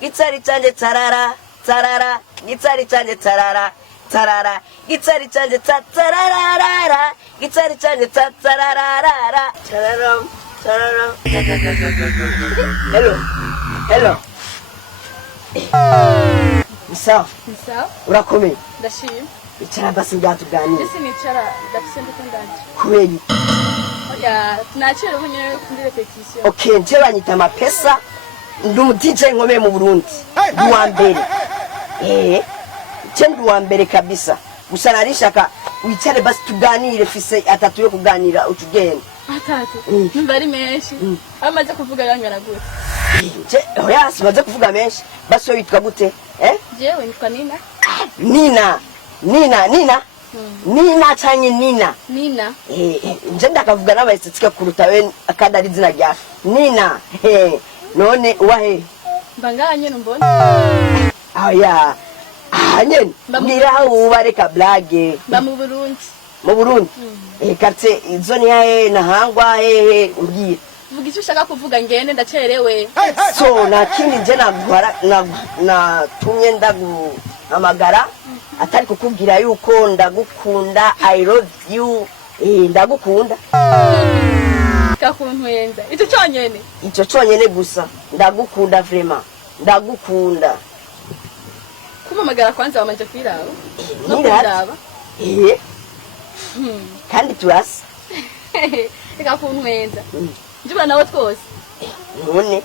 Gitsari canje tarara tarara, gitsari canje tarara tarara, gitsari canje tarara, gitsari canje tarara. Tararam tararam. Hello. Sawa. Urakomeye. Ndashima. Icara basi ngatuganire. Ese nicara ndafise ndakundanje. Kweli. Oya, tunachero mwenyewe kundi repetition. Okay, nje banyita amapesa. Ndumu DJ nkomeye mu Burundi. Duwa mbere. Nje wa mbere kabisa. Gusa narishaka wicare basi tuganire fise atatu yo kuganira utugenda. Atatu. Mbari menshi. Amaze kuvuga yangana gute. Nje oya sibaze kuvuga menshi. Basi witwa gute? Jewe nitwa Nina. Nina canke Nina. Nina. Nje ndakavuga n'abayisitsike kuruta we akadari zina rya Nina. None uwahe? Mbanganye numbona. Aya. Nyene. Mbira ubareka blage. Ba mu Burundi. Mu Burundi. Quartier zone yahe nahangwa hehe ubwira. Vuga icyo ushaka kuvuga ngene ndacerewe. So na kindi nje na tumye ndaguhamagara atari kukubwira yuko ndagukunda, I love you, ndagukunda. Kakuntwenza. Icyo cyonyene. Icyo cyonyene gusa ndagukunda vraiment. Ndagukunda. Kumamagara kwanza wamanje kwiraho. No kundaba. Kandi turasa. Kakuntwenza. Njubana nawe twose. None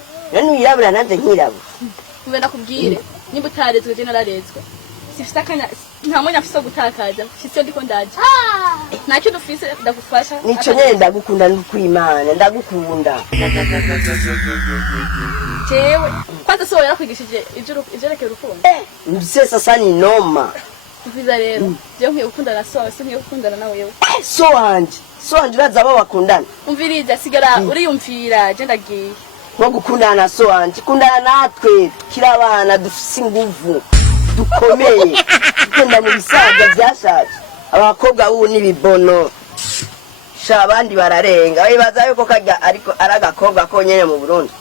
wirabura nanje nkirabura. Ngenda kubwire nimba utarezwe je nararezwe. Sifite akanya nta mwanya afise gutakaza. Fise ndiko ndaje. Ntacyo dufise ndagufasha. Nico nyene ndagukunda n'ukwimana ndagukunda. Jewe kwanza so yarakwigishije ijerekera urukundo. Mbise sasa ni noma. Uviza rero je nkwiye gukundana so nkwiye gukundana nawe yewe. So wanje uraza abo bakundana. Umviriza sigara uriyumvira je ndagiye. Nko gukundana so wanje kundana natwe kirabana dufise inguvu dukomeye. Kunda mu bisaga byashaje. Abakobwa ubu nibibono. Sha abandi bararenga. Bibaza yuko kajya ariko aragakobwa ko nyene mu Burundi.